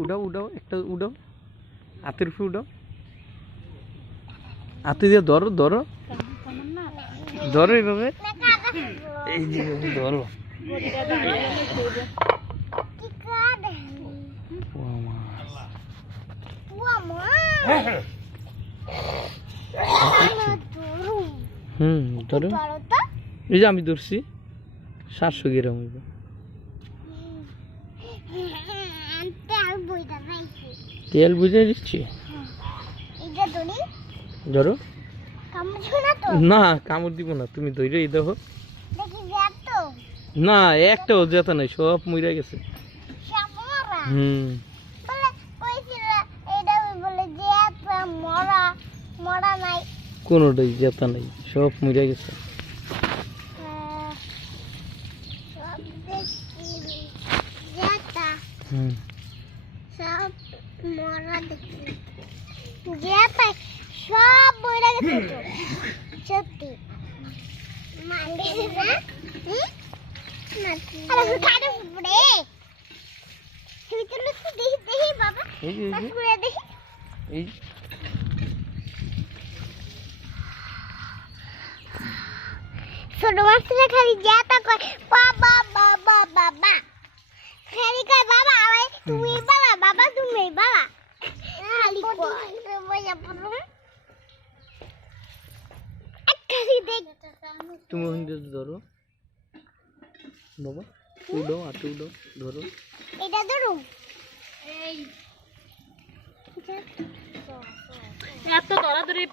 উঠাও উঠাও একটা উঠাও হাতের উপরে উঠাও হাতে দিয়ে ধরো ধরো ধরো এইভাবে এই যে ধরো ধরো এই যে আমি ধরছি 700 গ্রাম হইব তেল বুঝে দিচ্ছি ধরো না কামড় দিব না তুমি ধরে এই দেখো না একটাও যেতে নাই সব মরে গেছে কোনোটাই যেতে নাই সব মরে গেছে সব মরা দেখি সব মরা গেছে সত্যি মানবে না আরে কাটে পড়ে তুই তো দেখি দেখি বাবা পুরো দেখি এই ছোট মাছটা খালি যেটা কয় বাবা বাবা বাবা খালি কয় বাবা আরে তুমি বাবা বাবা তুমি বাবা খালি কয় বইয়া পড়ো খালি দেখ তুমি ওখানে ধরো বাবা উড়ো হাতে উড়ো ধরো এটা ধরো এই এত ধরাধরি